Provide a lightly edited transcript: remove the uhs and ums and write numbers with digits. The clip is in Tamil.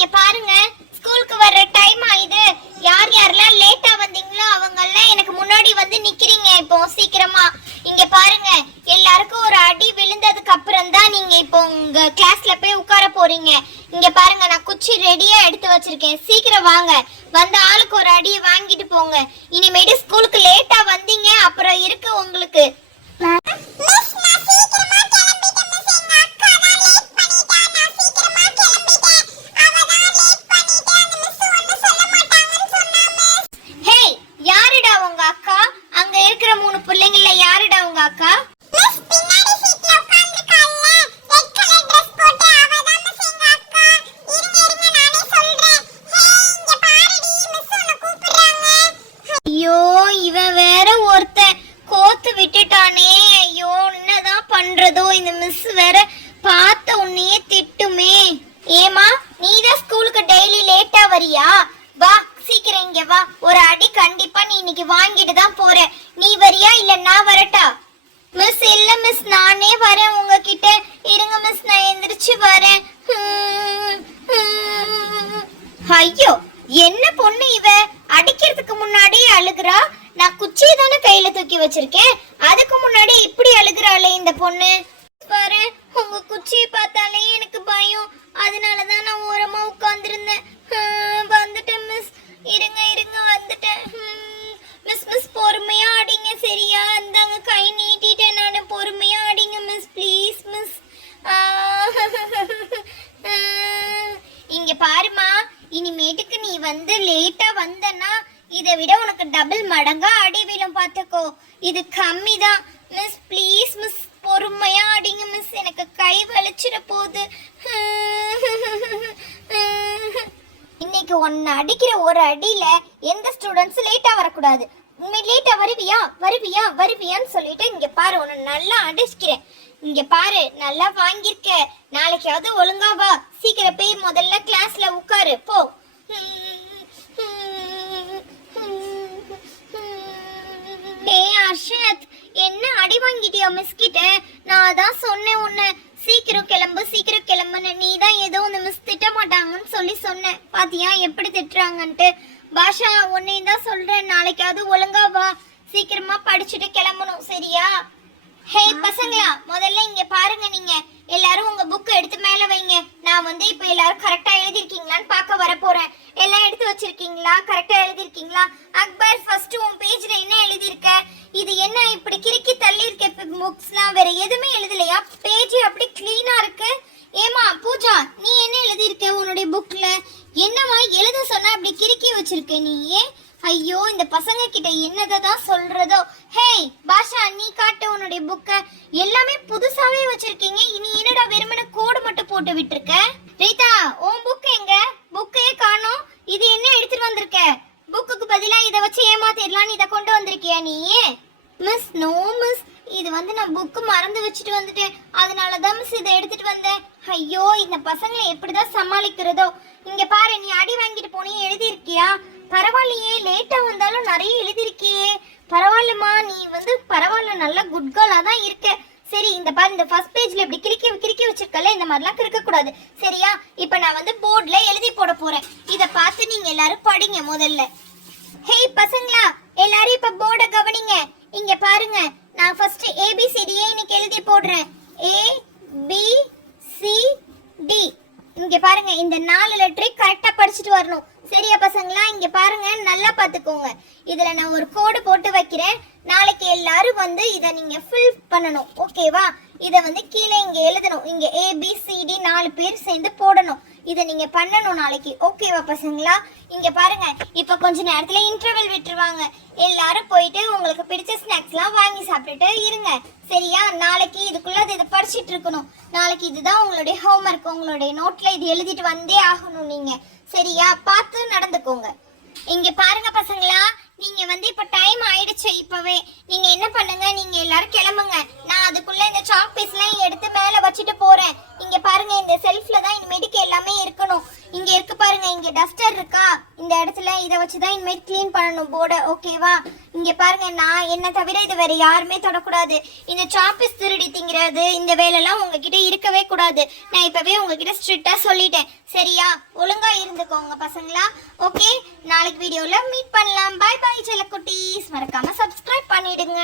இங்க பாருங்க, ஸ்கூலுக்கு வர்ற டைம் ஆயிது. யார் யாரெல்லாம் லேட்டா வந்தீங்களோ அவங்க எல்லாம் எனக்கு முன்னாடி வந்து நிக்கிறீங்க. இப்போ சீக்கிரமா இங்க பாருங்க, எல்லாருக்கும் ஒரு அடி விழுந்ததுக்கு அப்புறம் தான் நீங்க இப்போ உங்க கிளாஸ்ல போய் உட்கார போறீங்க. இங்க பாருங்க, நான் குச்சி ரெடியா எடுத்து வச்சிருக்கேன். சீக்கிரம் வாங்க, வந்து ஆளுக்கு ஒரு அடி வாங்கிட்டு போங்க. இனிமேட்டு ஸ்கூலுக்கு லேட்டா வந்தீங்க அப்புறம் இருக்கு உங்களுக்கு. வாங்கிட்டு தான் போறேன். நீ வரியா இல்ல நான் வரட்டா? மிஸ் இல்ல மிஸ், நானே வரேன் உங்ககிட்ட. இருங்க மிஸ், நான் எந்திரிச்சு வரேன். ஐயோ, என்ன பொண்ணு இவ, அடிக்கிறதுக்கு முன்னாடி அழுகுறா. நான் குச்சியை தானே கையில தூக்கி வச்சிருக்கேன், அதுக்கு முன்னாடி இப்படி அழுகுறாளே இந்த பொண்ணு. பாரு, உங்க குச்சியை பார்த்தாலே எனக்கு பயம், அதனாலதான் நான் ஓரமா உட்கார்ந்துருந்தேன். வந்துட்டேன் மிஸ், இருங்க இருங்க வந்துட்டேன். மிஸ் மிஸ் பொறுமையா அடிங்க சரியா? அந்தாங்க கை நீட்டிட்டேன் நானு, பொறுமையா அடிங்க மிஸ் ப்ளீஸ் மிஸ். இங்க பாருமா, இனிமேட்டுக்கு நீ வந்து லேட்டா வந்தனா இதை விட உனக்கு டபுள் மடங்கா அடி விழும் பார்த்துக்கோ. இது கம்மி தான் மிஸ், ப்ளீஸ் மிஸ் பொறுமையா அடிங்க மிஸ், எனக்கு கை வலிச்சிட போகுது. இன்னைக்கு ஒன்னு அடிக்கிற ஒரு அடியில எந்த ஸ்டூடெண்ட்ஸ் லேட்டா வரக்கூடாது. உண்மை லேட்டா வருவியா வருவியா வருவியான்னு சொல்லிட்டு இங்க பாரு, உன்னை நல்லா அடிக்கிறேன். இங்க பாரு, நல்லா வாங்கியிருக்க. நாளைக்காவது ஒழுங்கா வா, சீக்கிரம் போய் முதல்ல கிளாஸ்ல உட்காரு போ. அர்ஷத், என்ன அடி வாங்கிட்டியா மிஸ் கிட்ட? நான் அதான் சொன்னேன் உன்னை சீக்கிரம் கிளம்பு சீக்கிரம் கிளம்புன்னு. நீ தான் ஏதோ ஒன்று மிஸ் திட்ட மாட்டாங்கன்னு சொல்லி சொன்னேன். பாத்தியா எப்படி திட்டுறாங்கன்ட்டு. பாஷா, உன்னையும் தான் சொல்றேன், நாளைக்காவது ஒழுங்கா வா, சீக்கிரமா படிச்சுட்டு கிளம்பணும் சரியா? ஹே பசங்களா, முதல்ல இங்க பாருங்க, நீங்க எல்லாரும் உங்க புக் எடுத்து மேல வைங்க. நான் வந்து இப்ப எல்லாரும் கரெக்டா எழுதிருக்கீங்களான்னு பார்க்க வர போறேன். எல்லாம் எடுத்து வச்சிருக்கீங்களா? கரெக்டா எழுதிருக்கீங்களா? அக்பர், ஃபர்ஸ்ட் உன் பேஜ்ல என்ன எழுதிருக்க? இது என்ன இப்படி கிறுக்கி தள்ளி இருக்க புக்ஸ்லாம்? வேற எதுவுமே எழுதலையா? பேஜ் அப்படி கிளீனா இருக்கு. ஏமா பூஜா, நீ என்ன எழுதிருக்க உன்னுடைய புக்ல? என்னமா எழுத சொன்னா அப்படி கிறுக்கி வச்சிருக்க நீ? ஐயோ, இந்த பசங்க கிட்ட என்னதான் சொல்றதோ. ஹே பாஷா, நீ காட்டு உன்னுடைய புக்க. எல்லாமே புதுசாவே வச்சிருக்கீங்க, இனி என்னடா வெறுமனே கோடு மட்டும் போட்டு விட்டுருக்க? ரீதா, உன் புக் எங்க? புக்கையே காணோம். இது என்ன எடுத்துட்டு வந்திருக்க? புக்குக்கு பதிலா இதை வச்சு ஏமாத்திடலான்னு இதை கொண்டு வந்திருக்கியா நீ? மிஸ், நோ மிஸ், இது வந்து நான் புக்கு மறந்து வச்சுட்டு வந்துட்டேன், அதனாலதான் மிஸ் இதை எடுத்துட்டு வந்தேன். ஐயோ, இந்த பசங்களை எப்படிதான் சமாளிக்கிறதோ. இங்க பாரு, நீ அடி வாங்கிட்டு போனே எழுதிருக்கியா? பரவாயில்லையே, லேட்டா வந்தாலும் நிறைய எழுதிருக்கியே. பரவாயில்லம்மா, நீ வந்து பரவாயில்ல, நல்ல குட் கேர்லா தான் இருக்க. சரி, இந்த பாரு, இந்த ஃபர்ஸ்ட் பேஜ்ல இப்படி கிறுக்கி வச்சிருக்கல, இந்த மாதிரிலாம் கிறுக்க கூடாது சரியா? இப்ப நான் வந்து போர்ட்ல எழுதி போட போறேன். இத பார்த்து நீங்க எல்லாரும் படிங்க முதல்ல. ஹே பசங்களா, எல்லாரும் இப்ப போர்டை கவனிங்க. இங்க பாருங்க, நான் ஃபர்ஸ்ட் ஏபிசிடியே இன்னைக்கு எழுதி போடுறேன். ஏ பி சி டி. இங்க பாருங்க, இந்த 4 லெட்டரை கரெக்டா படிச்சுட்டு வரணும் சரியா பசங்களா? இங்க பாருங்க, நல்லா பாத்துக்கோங்க. இதுல நான் ஒரு கோடு போட்டு வைக்கிறேன். நாளைக்கு எல்லாரும் வந்து இத நீங்க ஃபில் பண்ணணும் ஓகேவா? இத வந்து கீழே இங்க எழுதணும். இங்க ABCD 4 பேர் சேர்ந்து போடணும். இத நீங்க பண்ணணும் நாளைக்கு ஓகேவா பசங்களா? இங்க பாருங்க, இப்ப கொஞ்ச நேரத்துல இன்டர்வல் விட்டுருவாங்க. எல்லாரும் போயிட்டு உங்களுக்கு பிடிச்ச ஸ்நாக்ஸ்லாம் வாங்கி சாப்பிட்டுட்டு இருங்க சரியா? நாளைக்கு இதுக்குள்ள இதை படிச்சிட்டு இருக்கணும். நாளைக்கு இதுதான் உங்களுடைய ஹோம்வொர்க். உங்களுடைய நோட்ல இது எழுதிட்டு வந்தே ஆகணும் நீங்க சரியா? பார்த்து நடந்துக்கோங்க. இங்க பாருங்க பசங்களா, நீங்க வந்து இப்ப டைம் ஆயிடுச்சு. இப்பவே நீங்க என்ன பண்ணுங்க, நீங்க எல்லாரும் கிளம்புங்க. நான் அதுக்குள்ள இந்த சாக் பீஸ்லாம் எடுத்து மேல வச்சுட்டு போறேன். இங்க பாருங்க, இந்த செல்ஃப்ல தான் இனிமேட்டுக்கு எல்லாமே இருக்கணும். இங்க இருக்கு பாருங்க, இங்க டஸ்டர் இருக்கா, இந்த இடத்துல இதை வச்சுதான் இனிமேல் க்ளீன் பண்ணணும் போர்டை, ஓகேவா? இங்க பாருங்க, நான் என்ன தவிர இது வேற யாருமே தொடக்கூடாது. இந்த சாப்பிஸ் திருடி திங்கிறது இந்த வேலைலாம் உங்ககிட்ட இருக்கவே கூடாது. நான் இப்பவே உங்ககிட்ட ஸ்ட்ரிக்டா சொல்லிட்டேன், சரியா? ஒழுங்கா இருந்துக்கோங்க பசங்களா. ஓகே, நாளைக்கு வீடியோல மீட் பண்ணலாம். பை பை செல்லக்குட்டீஸ். மறக்காம சப்ஸ்கிரைப் பண்ணிடுங்க.